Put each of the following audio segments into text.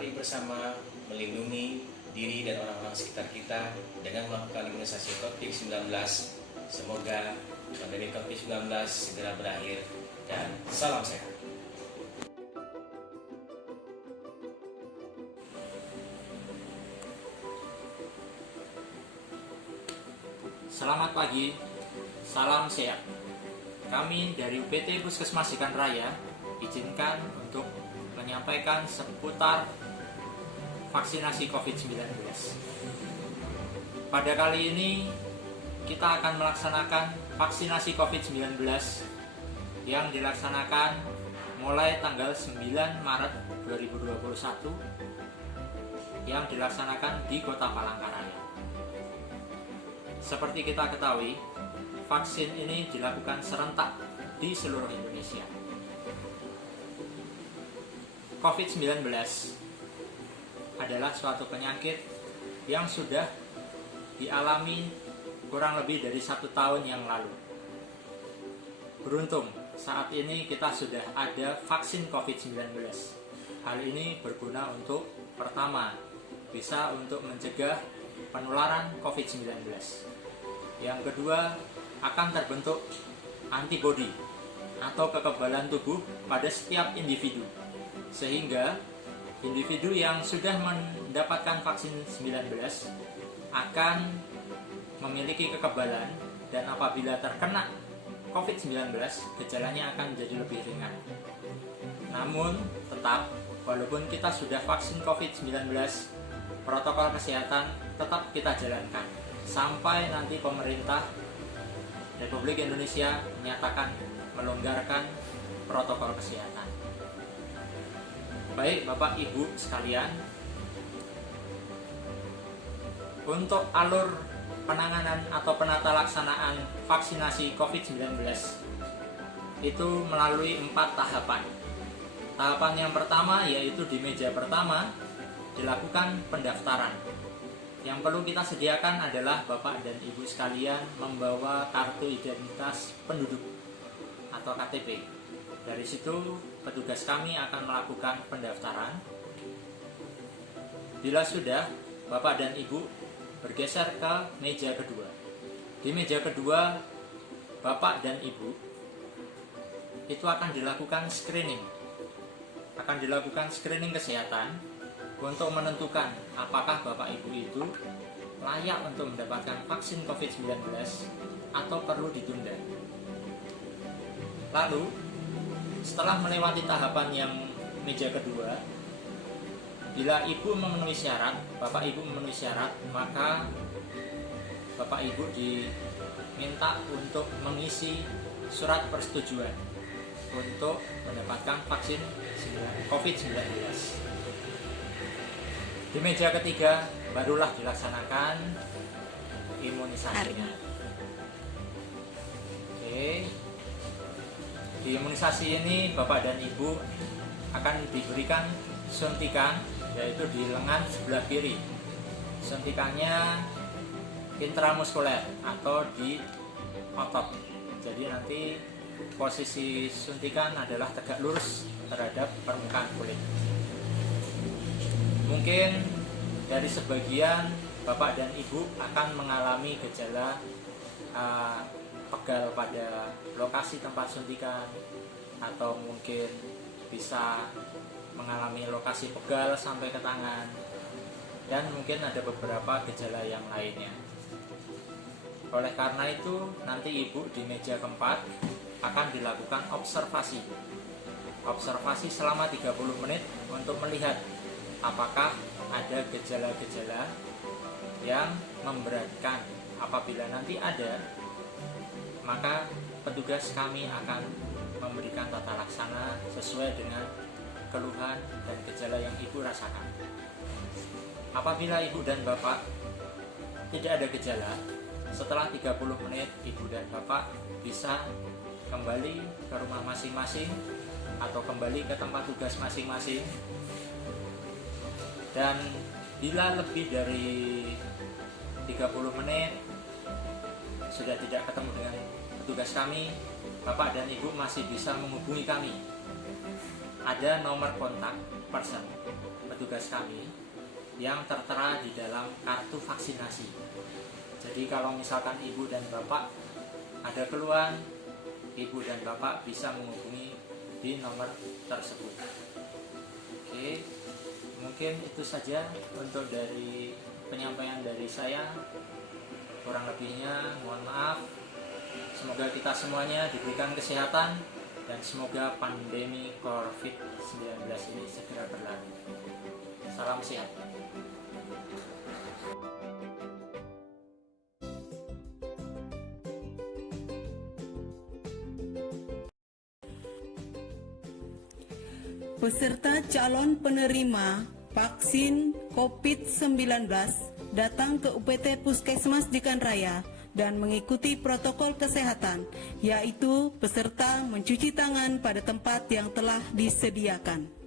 Mari bersama melindungi diri dan orang-orang sekitar kita dengan melakukan imunisasi COVID-19. Semoga pandemi COVID-19 segera berakhir dan salam sehat. Selamat pagi, salam sehat. Kami dari PT Puskesmas Ikan Raya izinkan untuk menyampaikan seputar vaksinasi COVID-19. Pada kali ini kita akan melaksanakan vaksinasi COVID-19 yang dilaksanakan mulai tanggal 9 Maret 2021 yang dilaksanakan di Kota Palangkaraya. Seperti kita ketahui, vaksin ini dilakukan serentak di seluruh Indonesia. COVID-19 adalah suatu penyakit yang sudah dialami kurang lebih dari 1 tahun yang lalu. Beruntung, saat ini kita sudah ada vaksin COVID-19. Hal ini berguna untuk, pertama, bisa untuk mencegah penularan COVID-19. Yang kedua, akan terbentuk antibodi atau kekebalan tubuh pada setiap individu, sehingga individu yang sudah mendapatkan vaksin 19 akan memiliki kekebalan, dan apabila terkena COVID-19 gejalanya akan menjadi lebih ringan. Namun tetap, walaupun kita sudah vaksin COVID-19, protokol kesehatan tetap kita jalankan sampai nanti pemerintah Republik Indonesia menyatakan melonggarkan protokol kesehatan. Baik Bapak Ibu sekalian, untuk alur penanganan atau penata laksanaan vaksinasi COVID-19 itu melalui 4 tahapan. Tahapan yang pertama yaitu di meja pertama dilakukan pendaftaran. Yang perlu kita sediakan adalah Bapak dan Ibu sekalian membawa kartu identitas penduduk atau KTP. Dari situ petugas kami akan melakukan pendaftaran. Bila sudah, Bapak dan Ibu bergeser ke meja kedua. Di meja kedua, Bapak dan Ibu itu akan dilakukan screening. Akan dilakukan screening kesehatan untuk menentukan apakah Bapak Ibu itu layak untuk mendapatkan vaksin COVID-19 atau perlu ditunda. Lalu, setelah melewati tahapan yang meja kedua, bila Ibu memenuhi syarat, Bapak Ibu memenuhi syarat, maka Bapak Ibu diminta untuk mengisi surat persetujuan untuk mendapatkan vaksin COVID-19. Di meja ketiga barulah dilaksanakan imunisasinya. Oke. Di imunisasi ini Bapak dan Ibu akan diberikan suntikan, yaitu di lengan sebelah kiri. Suntikannya intramuskuler atau di otot. Jadi nanti posisi suntikan adalah tegak lurus terhadap permukaan kulit. Mungkin dari sebagian Bapak dan Ibu akan mengalami gejala pegal pada lokasi tempat suntikan, atau mungkin bisa mengalami lokasi pegal sampai ke tangan, dan mungkin ada beberapa gejala yang lainnya. Oleh karena itu, nanti Ibu di meja keempat akan dilakukan observasi selama 30 menit untuk melihat apakah ada gejala-gejala yang memberatkan. Apabila nanti ada, maka petugas kami akan memberikan tata laksana sesuai dengan keluhan dan gejala yang Ibu rasakan. Apabila Ibu dan Bapak tidak ada gejala, setelah 30 menit Ibu dan Bapak bisa kembali ke rumah masing-masing atau kembali ke tempat tugas masing-masing. Dan bila lebih dari 30 menit sudah tidak ketemu dengan petugas kami, Bapak dan Ibu masih bisa menghubungi kami ada nomor kontak person petugas kami yang tertera di dalam kartu vaksinasi. Jadi kalau misalkan ibu dan bapak ada keluhan, ibu dan bapak bisa menghubungi di nomor tersebut. Oke, mungkin itu saja untuk dari penyampaian dari saya. Kurang lebihnya mohon maaf. Semoga kita semuanya diberikan kesehatan dan semoga pandemi COVID-19 ini segera berlalu. Salam sehat. Peserta calon penerima vaksin COVID-19 datang ke UPT Puskesmas Jekan Raya dan mengikuti protokol kesehatan, yaitu peserta mencuci tangan pada tempat yang telah disediakan.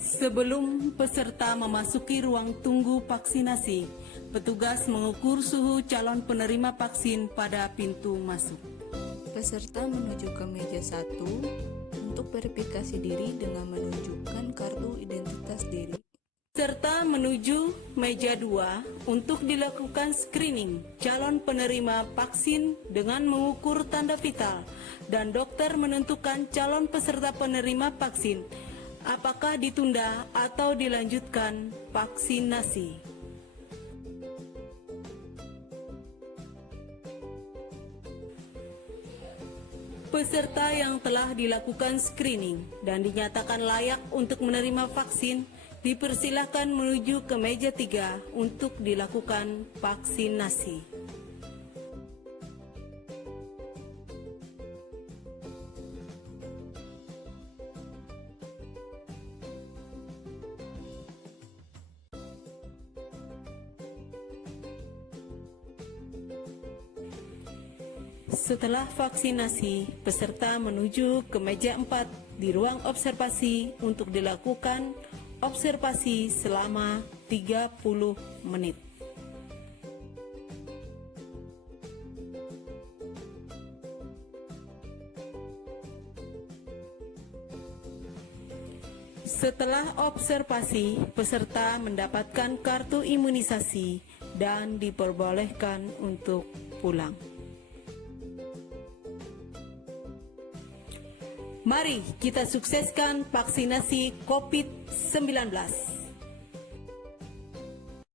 Sebelum peserta memasuki ruang tunggu vaksinasi, petugas mengukur suhu calon penerima vaksin pada pintu masuk. Peserta menuju ke meja 1 untuk verifikasi diri dengan menunjukkan kartu identitas diri. Serta menuju meja 2 untuk dilakukan screening calon penerima vaksin dengan mengukur tanda vital dan dokter menentukan calon peserta penerima vaksin apakah ditunda atau dilanjutkan vaksinasi. Peserta yang telah dilakukan screening dan dinyatakan layak untuk menerima vaksin dipersilakan menuju ke meja 3 untuk dilakukan vaksinasi. Setelah vaksinasi, peserta menuju ke meja 4 di ruang observasi untuk dilakukan observasi selama 30 menit. Setelah observasi, peserta mendapatkan kartu imunisasi dan diperbolehkan untuk pulang. Mari kita sukseskan vaksinasi COVID-19.